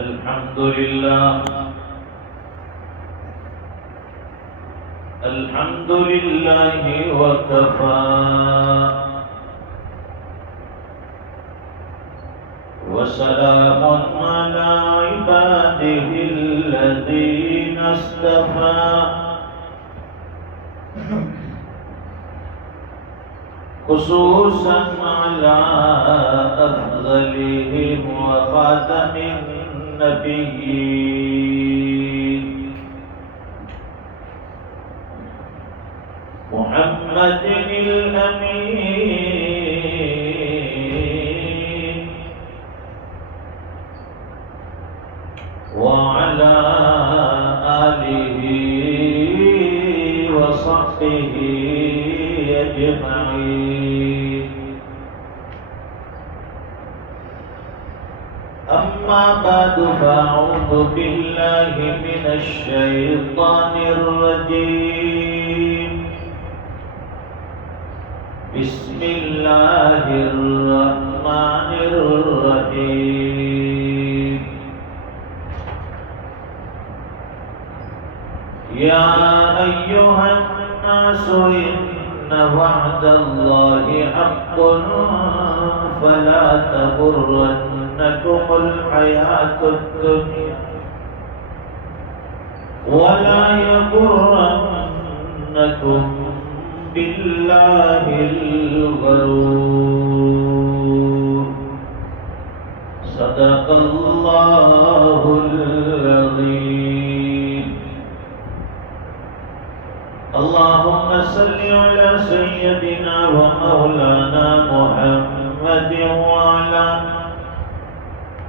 الحمد لله الحمد لله وكفى وسلام على عباده الذين اصطفى خصوصا على أفضلهم وخاتم النبيين محمد الأمين وعلى آله وصحبه أجمعين. أما بعد فأعوذ بالله من الشيطان الرجيم. بسم الله الرحمن الرحيم. يا أيها الناس إن وعد الله حق فلا تغرنكم الحياة الدنيا ولا يغرنكم بالله الغرور. صدق الله العظيم. اللهم صل على سيدنا ومولانا محمد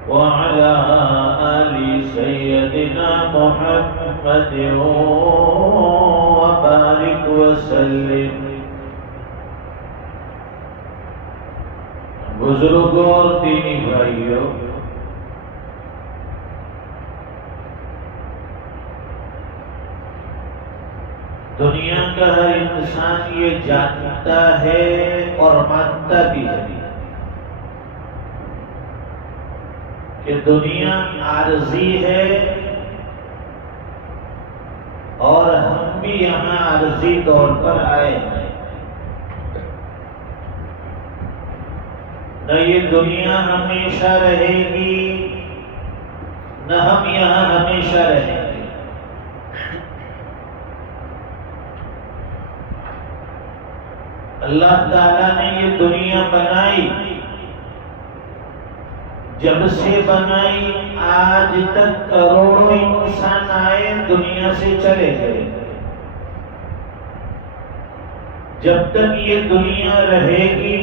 وعلى آل سيدنا محمد وبارك وسلم. بزرگوں اور دینی بھائیوں، دنیا کا ہر انسان یہ جانتا ہے اور مانتا بھی ہے کہ دنیا عارضی ہے اور ہم بھی یہاں عارضی طور پر آئے ہیں. نہ یہ دنیا ہمیشہ رہے گی نہ ہم یہاں ہمیشہ رہیں گے. اللہ تعالیٰ نے یہ دنیا بنائی، جب سے بنائی آج تک کروڑوں انسان آئے دنیا سے چلے گئے. جب تک یہ دنیا رہے گی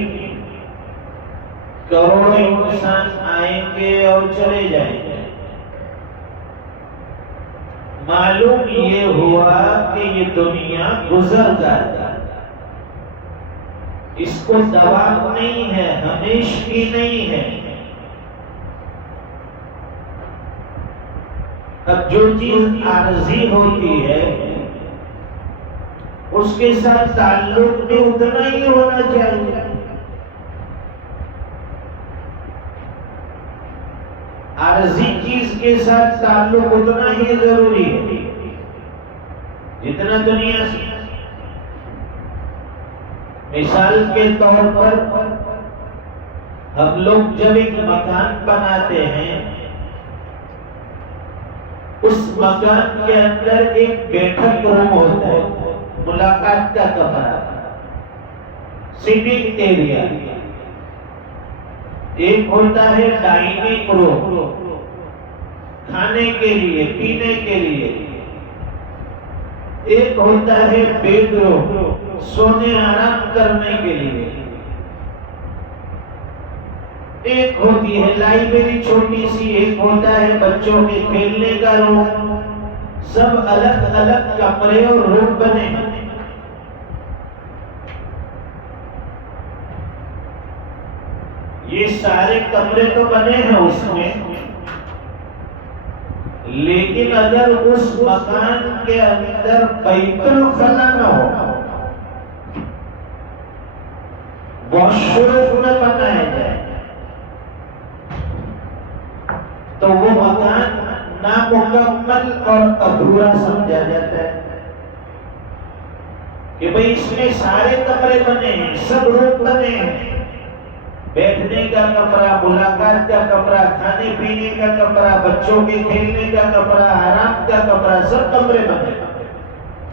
کروڑوں انسان آئیں گے اور چلے جائیں گے. معلوم یہ ہوا کہ یہ دنیا گزر جائے گا، اس کو دوام نہیں ہے، ہمیشگی نہیں ہے. اب جو چیز عارضی ہوتی ہے اس کے ساتھ تعلق بھی اتنا ہی ہونا چاہیے. عارضی چیز کے ساتھ تعلق اتنا ہی ضروری ہے جتنا دنیا سے. مثال کے طور پر ہم لوگ جب ایک مکان بناتے ہیں اس مکان کے اندر ایک بیٹھک روم ہوتا ہے، ملاقات کا کمرہ، سٹنگ ایریا. ایک ہوتا ہے ڈائننگ روم، کھانے کے لیے پینے کے لیے. ایک ہوتا ہے بیڈ روم، سونے آرام کرنے کے لیے. ایک ہوتی ہے لائبریری چھوٹی سی، ایک ہوتا ہے بچوں کے کھیلنے کا روم. سب الگ الگ کمرے اور روم بنے. یہ سارے کمرے تو بنے ہیں اس میں، لیکن اگر اس مکان کے اندر بیت الخلا نہ ہو، واش روم نہ بنایا جائے، تو وہ مکان نامکمل اور ادھورا سمجھا جاتا ہے کہ بھئی اس میں سارے کمرے بنے ہیں، سب روم بنے ہیں، بیٹھنے کا کمرہ، ملاقات کا کمرہ، کھانے پینے کا کمرہ، بچوں کے کھیلنے کا کمرہ، آرام کا کمرہ، سب کمرے بنے،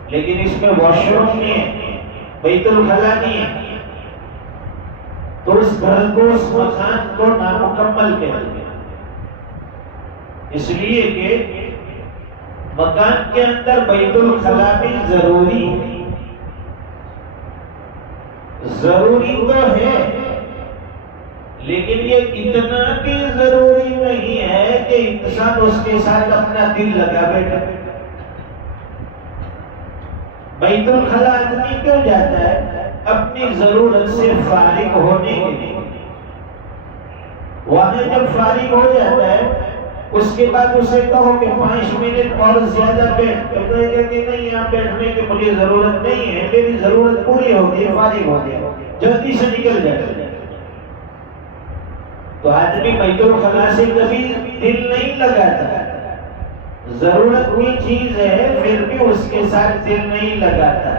لیکن اس میں واش روم نہیں ہے، بیت الخلا نہیں ہے، تو اس گھر کو، اس مکان کو نامکمل کہتے ہیں۔ اس لیے کہ مکان کے اندر بیت الخلا بھی ضروری ہے، ضروری تو ہے، لیکن یہ اتنا بھی ضروری نہیں ہے کہ انسان اس کے ساتھ اپنا دل لگا بیٹھے۔ بیت الخلا آدمی کیوں جاتا ہے؟ اپنی ضرورت سے فارغ ہونے کے لیے۔ وہاں جب فارغ ہو جاتا ہے، اس کے بعد اسے کہو کہ 5 منٹ اور زیادہ بیٹھ، تو کہے گا کہ نہیں، یہاں بیٹھنے کی مجھے ضرورت نہیں ہے، میری ضرورت پوری ہو گئی، فارغ ہو گیا، جلدی سے نکل جائے۔ تو آدمی بیت الخلا سے کبھی دل نہیں لگاتا، ضرورت کی چیز ہے پھر بھی اس کے ساتھ دل نہیں لگاتا۔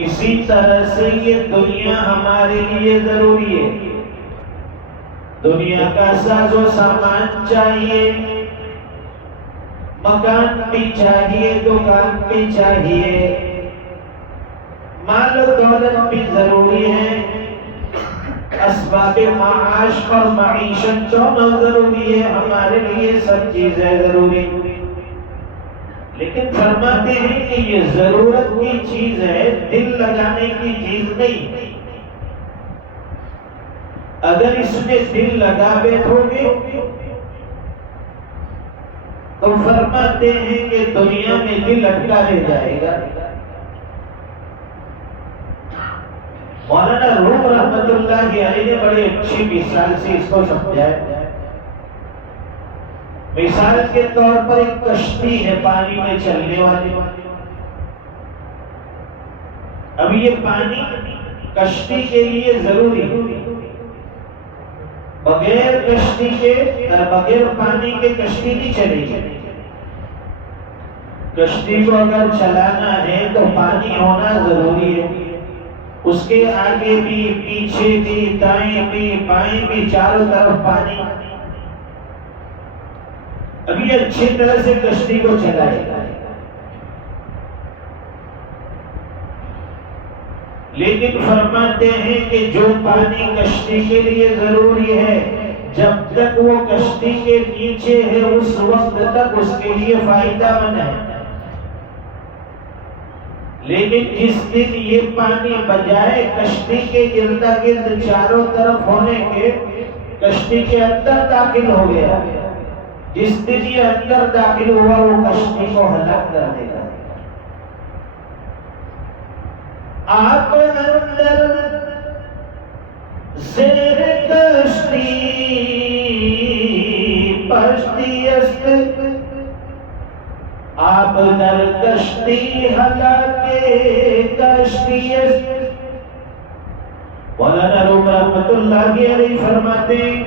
اسی طرح سے یہ دنیا ہمارے لیے ضروری ہے۔ دنیا کا ساز و سامان چاہیے، مکان بھی چاہیے، دکان بھی چاہیے، مال و دولت بھی ضروری ہے، اسباب معاش اور معیشت دونوں ضروری ہے، ہمارے لیے سب چیزیں ضروری، لیکن فرماتے ہیں کہ یہ ضرورت کی چیز ہے، دل لگانے کی چیز نہیں۔ اگر اس میں دل لگا بیٹھو گے تو فرماتے ہیں کہ دنیا میں دل اٹکا رہ جائے گا۔ مولانا روم رحمت اللہ علیہ نے بڑی اچھی مثال سے اس کو سمجھایا۔ مثال کے طور پر ایک کشتی ہے پانی میں چلنے والی۔ اب یہ پانی کشتی کے لیے ضروری ہے، بغیر کشتی کے، بغیر پانی کے کشتی نہیں چلے گی۔ کشتی کو اگر چلانا ہے تو پانی ہونا ضروری ہے، اس کے آگے بھی، پیچھے بھی، دائیں بھی، بائیں بھی، چاروں طرف پانی۔ اب یہ اچھی طرح سے کشتی کو چلائے گا، لیکن فرماتے ہیں کہ جو پانی کشتی کے لیے ضروری ہے، جب تک وہ کشتی کے نیچے ہے اس وقت تک اس کے لیے فائدہ مند ہے، لیکن جس دن یہ پانی بجائے کشتی کے ارد گرد چاروں طرف ہونے کے کشتی کے اندر داخل ہو گیا، جس دن یہ اندر داخل ہوا وہ کشتی کو ہلاک کر دے گا۔ آپ اندر زیر کشتی پشتی است، آپ در کشتی ہلاکے کشتی است۔ مولانا روم رحمت اللہ علیہ فرماتے ہیں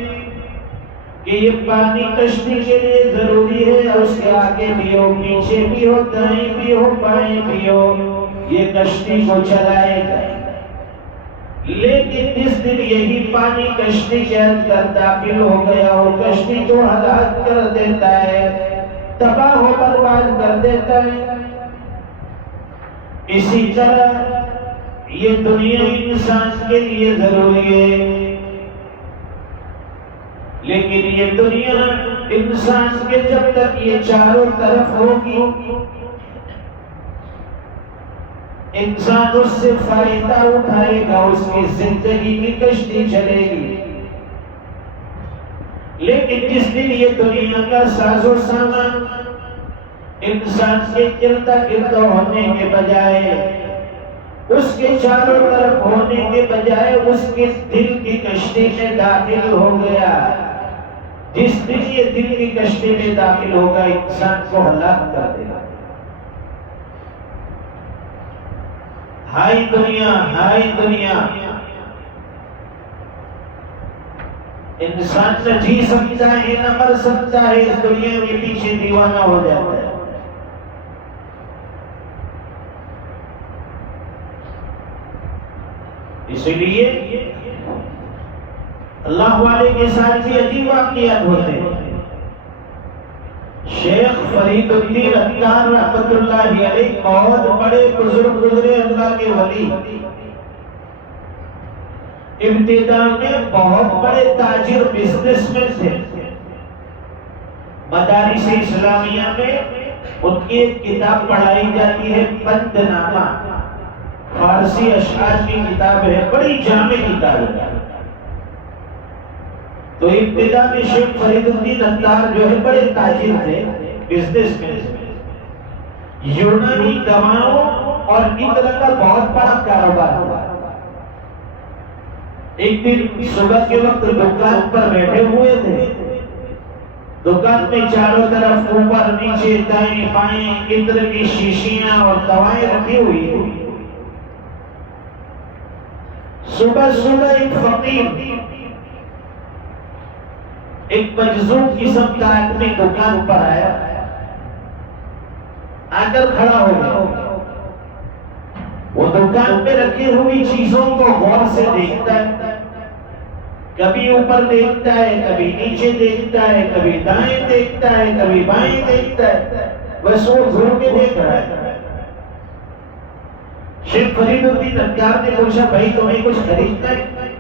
کہ یہ پانی کشتی کے لیے ضروری ہے، اور اس کے آگے بھی ہو، پیچھے بھی ہو، دائیں بھی ہو، بائیں بھی ہو، یہ کشتی کو چلائے گا۔ لیکن جس دن یہی پانی کشتی کے اندر داخل ہو گیا اور کشتی کو ہلاک کر دیتا ہے، تباہ و برباد کر دیتا ہے، اسی طرح یہ دنیا انسان کے لیے ضروری ہے، لیکن یہ دنیا انسان کے جب تک یہ چاروں طرف ہوگی انسان اس سے فائدہ اٹھائے گا، اس کی زندگی کی کشتی چلے گی۔ لیکن جس دن یہ دنیا کا ساز و سامان انسان کے ارد گرد ہونے کے بجائے، اس کے چاروں طرف ہونے کے بجائے اس کے دل کی کشتی میں داخل ہو گیا، جس دن یہ دل کی کشتی میں داخل ہوگا انسان کو ہلاک کر دے گا۔ ہائی دنیا، ہائی دنیا، انسان نہ جی سکتا ہے نہ مر سکتا ہے، اس دنیا کے پیچھے دیوانہ ہو جاتا ہے۔ اسی لیے اللہ والے کے ساتھ بھی عجیب واقعات ہوتے ہیں۔ شیخ فرید الدین عطار رحمۃ اللہ علیہ بہت بڑے بزرگ گزرے، اللہ کے ولی، ابتدا میں بہت بڑے تاجر بزنس مین تھے۔ مدارس اسلامیہ میں ان کی ایک کتاب پڑھائی جاتی ہے، بند نامہ، فارسی اشعار کی کتاب ہے، بڑی جامع کتاب ہے۔ تو ابتدا میں شیخ فرید الدین عطار جو ہے بڑے تاجر تھے، بزنس مین تھے، یونانی دواؤں اور عطر کا بہت بڑا کاروبار تھا۔ ایک دن صبح کے وقت دکان پر بیٹھے ہوئے تھے، دکان میں چاروں طرف اوپر نیچے دائیں بائیں عطر کی شیشیاں اور دوائیں رکھی ہوئی ہیں۔ صبح صبح ایک فقیر، ایک مجذوب قسم کا آدمی دکان پر آیا، آ کر کھڑا ہو گیا۔ وہ دکان میں رکھی ہوئی چیزوں کو غور سے دیکھتا ہے، کبھی اوپر دیکھتا ہے، کبھی نیچے دیکھتا ہے، کبھی دائیں دیکھتا ہے، کبھی بائیں دیکھتا ہے، بس وہ گھر کے دیکھ رہا ہے۔ شیخ فرید الدین عطار نے پوچھا، بھائی تمہیں کچھ خریدنا ہے؟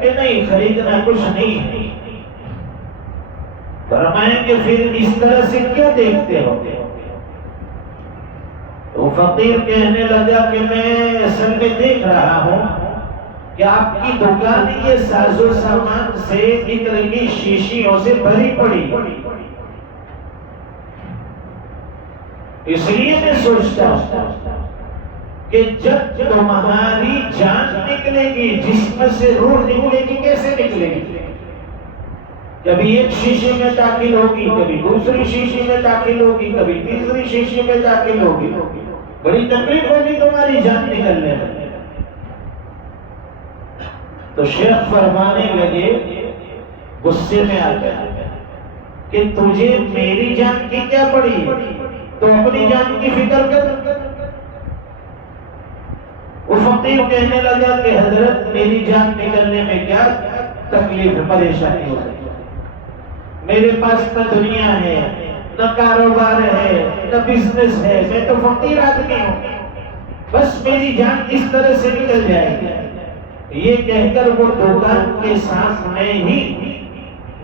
کہ نہیں، خریدنا کچھ نہیں۔ فرمایا کہ پھر اس طرح سے کیوں دیکھتے ہو؟ وہ فقیر کہنے لگا کہ میں اصل میں دیکھ رہا ہوں کہ آپ کی دکان یہ ساز و سامان سے عطر کی شیشیوں سے بھری پڑی، اس لیے میں سوچتا ہوں کہ جب تمہاری جان نکلے گی، جسم سے روح نکلے گی، کیسے نکلے گی؟ کبھی ایک شیشے میں داخل ہوگی، کبھی دوسری شیشے میں داخل ہوگی، کبھی تیسری شیشے میں داخل ہوگی، بڑی تکلیف ہوگی تمہاری جان نکلنے میں۔ تو شیخ فرمانے لگے غصے میں آ گیا کہ تجھے میری جان کی کیا پڑی، تو اپنی جان کی فکر کر۔ وہ فقیر کہنے لگا کہ حضرت میری جان نکلنے میں کیا تکلیف پریشانی ہو رہی ہے، میرے پاس نہ دنیا ہے، نہ کاروبار ہے، نہ بزنس ہے، میں تو فقیر آدمی ہوں، بس میری جان اس طرح سے نکل جائے گی۔ یہ کہہ کر وہ دکان کے سامنے ہی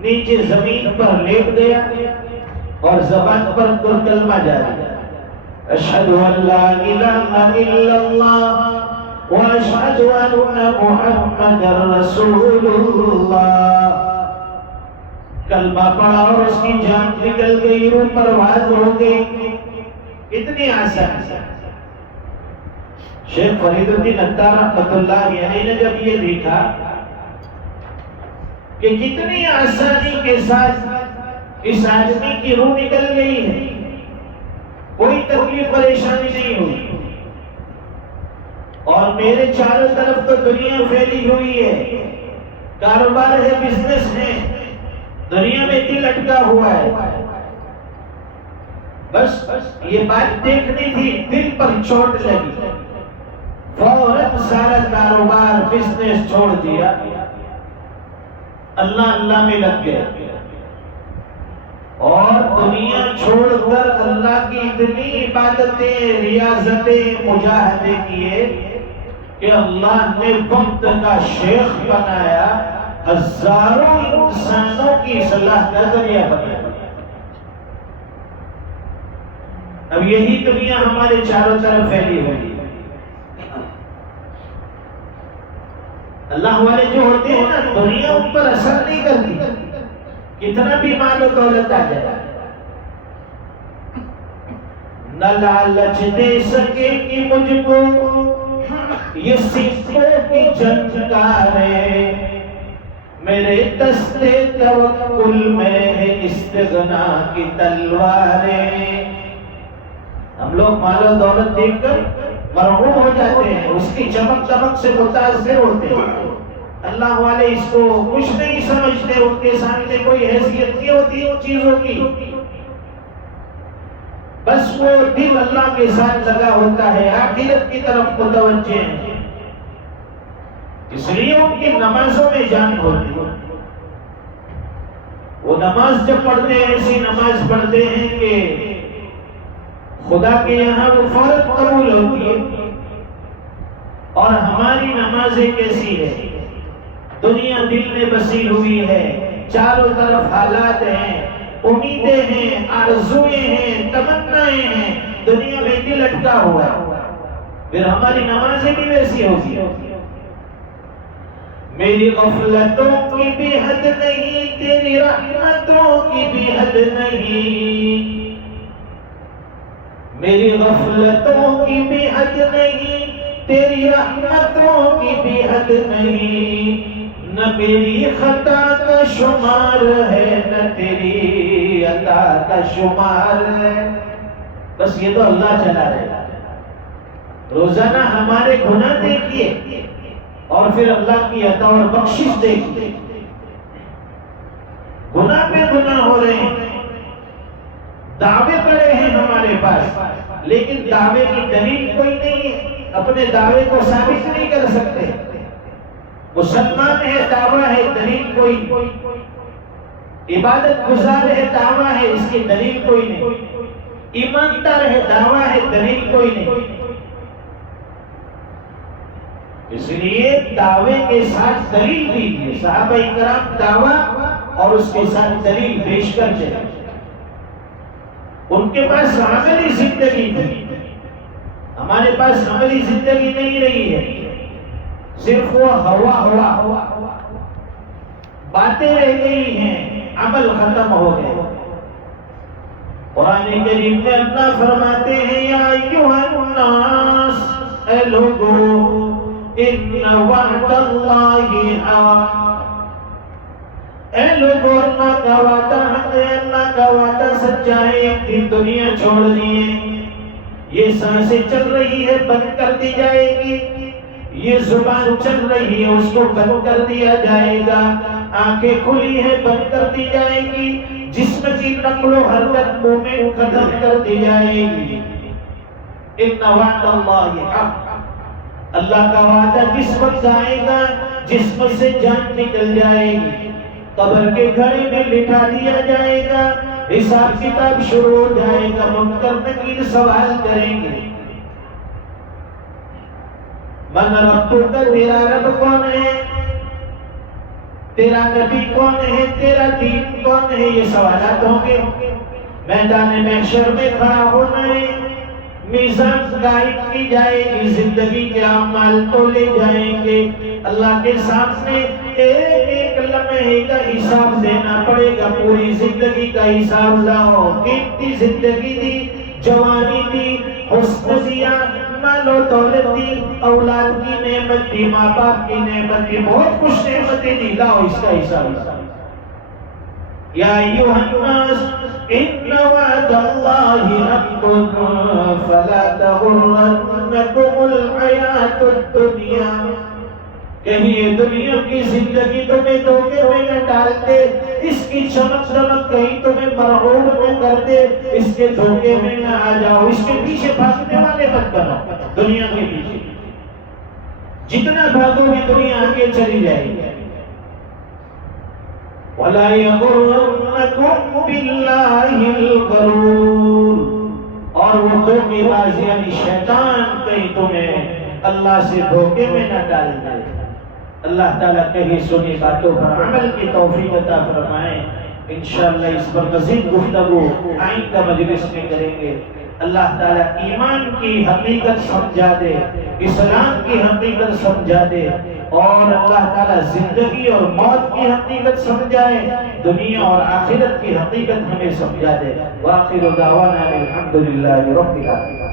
نیچے زمین پر لیٹ گیا اور زبان پر کلمہ جاری، اشہد ان لا الہ الا اللہ واشہد ان محمد رسول اللہ۔ کلمہ پڑھا اور اس کی جان نکل گئی، روح پرواز ہو گئی، اتنی آسان سے۔ شیخ فرید الدین عطار رحمۃ اللہ علیہ نے جب یہ دیکھا کہ کتنی آسانی کے ساتھ اس آدمی کی روح نکل گئی ہے، کوئی تکلیف پریشانی نہیں ہوئی، اور میرے چاروں طرف تو دنیا پھیلی ہوئی ہے، کاروبار ہے، بزنس ہے، دنیا میں دل اٹکا ہوا ہے، بس یہ بات دیکھنی تھی، دل پر چوٹ لگی، فوراً سارا کاروبار بزنس چھوڑ دیا، اللہ اللہ میں لگ گیا، اور دنیا چھوڑ کر اللہ کی اتنی عبادتیں، ریاضتیں، مجاہدے کیے کہ اللہ نے وقت کا شیخ بنایا، ہزاروں انسانوں کی اصلاح کا ذریعہ بنایا۔ اب یہی دنیا ہمارے چاروں طرف پھیلی ہوئی، اللہ والے جو ہوتے ہیں نا، دنیا ان پر اثر نہیں کرتی، کتنا بھی مال و دولت آ جائے، نہ لالچ دے سکے کہ مجھ کو یہ سکوں کی جھنجھکاریں، میرے دستے توکل میں ہے استغنا کی تلواریں۔ ہم لوگ مال و دولت دیکھ کر مرغوب ہو جاتے ہیں، اس کی چمک دمک سے متاثر ہوتے ہیں، اللہ والے اس کو کچھ نہیں سمجھتے، ان کے سامنے کوئی حیثیت نہیں ہوتی ان چیزوں کی، بس وہ دل اللہ کے ساتھ لگا ہوتا ہے، آخرت کی طرف متوجہ ہے، اس لیے ان کی نمازوں میں جان ہوتی ہے۔ وہ نماز جب پڑھتے ہیں ایسی نماز پڑھتے ہیں کہ خدا کے یہاں وہ فوراً قبول ہوتی ہے۔ اور ہماری نمازیں کیسی ہے؟ دنیا دل میں بسی ہوئی ہے، چاروں طرف حالات ہیں، امیدیں ہیں، آرزویں ہیں، تمنائیں ہیں، دنیا میں دل اٹکا ہوا ہے، پھر ہماری نمازیں بھی ویسی ہوگی۔ میری غفلتوں کی بھی حد نہیں، تیری رحمتوں کی بھی حد نہیں، میری غفلتوں کی بھی حد نہیں، تیری رحمتوں کی بھی حد نہیں، نہ میری خطا کا شمار ہے نہ تیری عطا کا شمار ہے۔ بس یہ تو اللہ چلا رہے گا، روزانہ ہمارے گناہ دیکھیے اور پھر اللہ کی عطا اور بخشش دیکھیے۔ گناہ پہ گناہ ہو رہے ہیں، دعوے پڑے ہیں ہمارے پاس، لیکن دعوے کی دلیل کوئی نہیں ہے، اپنے دعوے کو ثابت نہیں کر سکتے۔ مسلمان ہے، دعویٰ ہے، دلیل کوئی، عبادت گزار ہے، دعویٰ ہے، اس کی دلیل کوئی نہیں، ایماندار ہے، دعویٰ ہے، دلیل کوئی نہیں۔ اس لیے دعوے کے ساتھ دلیل دیجیے، صحابہ کرام دعویٰ اور اس کے ساتھ دلیل پیش کرتے ہیں۔ ان کے پاس عملی زندگی تھی، ہمارے پاس عملی زندگی نہیں رہی ہے، صرف وہ ہوا باتیں رہ گئی ہیں، عمل ختم ہو گئے۔ قرآن کریم میں اللہ فرماتے ہیں یا ایھا الناس، اے لوگو، ان وعد اللہ حق، اے لوگوں اللہ کا وعدہ حق ہے، اللہ کا وعدہ سچا ہے، ایک دن دنیا چھوڑ دیے، یہ سانسیں چل رہی ہے بند کر دی جائے گی، یہ زبان چل رہی ہے اس کو بند کر دیا جائے گا، آنکھیں کھلی ہے بند کر دی جائے گی، جسم کی نقل و حرکت منہ ختم کر دی جائے گی۔ ان وعد اللہ حق، اللہ کا وعدہ جس وقت آئے گا جسم سے جان نکل جائے گی، قبر کے گھڑے میں لٹا دیا جائے گا، حساب کتاب شروع ہو جائے گا، منکر نکیر سوال کریں گے، من ربک، تیرا رب کون ہے، تیرا نبی کون ہے، تیرا دین کون ہے، یہ سوالات ہوں گے۔ میدان محشر میں کھڑا ہونا ہے، میزان قائم کی جائے گی، زندگی کے اعمال تولے جائیں گے، اللہ کے سامنے ایک ایک لمحے کا حساب دینا پڑے گا، پوری زندگی کا حساب لاؤ، قیمتی زندگی دی، جوانی دی، حسن دیا، مال و دولت دی، اولاد کی نعمت دی، ماں باپ کی نعمت دی، بہت کچھ نعمتیں دی، لاؤ اس کا حساب۔ یا ایھا الناس ان وعد اللہ حق فلا تغرنکم الحیاۃ الدنیا، کہیں یہ دنیا کی زندگی تمہیں دھوکے میں نہ ڈال دے، اس کی چمک دمک کہیں تمہیں مرعوب نہ کر دے، اس کے دھوکے میں نہ آ جاؤ، اس کے پیچھے بھاگنے والے مت بنو، دنیا کے پیچھے جتنا بھاگو گے دنیا آگے چلی جائے گی۔ وَلَا يَغُرَّنَّكُم بِاللَّهِ الْغَرُورُ، اور وہ دھوکے باز یعنی شیطان کہیں تمہیں اللہ سے دھوکے میں نہ ڈال دے۔ اللہ تعالیٰ کہیں سنی باتوں پر عمل کی توفیق عطا فرمائے۔ انشاءاللہ اس پر مزید گفتگو آئندہ مجلس میں کریں گے۔ اللہ تعالیٰ ایمان کی حقیقت سمجھا دے، اسلام کی حقیقت سمجھا دے، اور اللہ تعالیٰ زندگی اور موت کی حقیقت سمجھائے، دنیا اور آخرت کی حقیقت ہمیں سمجھا دے۔ وآخر دعوانا الحمدللہ رب العالمین۔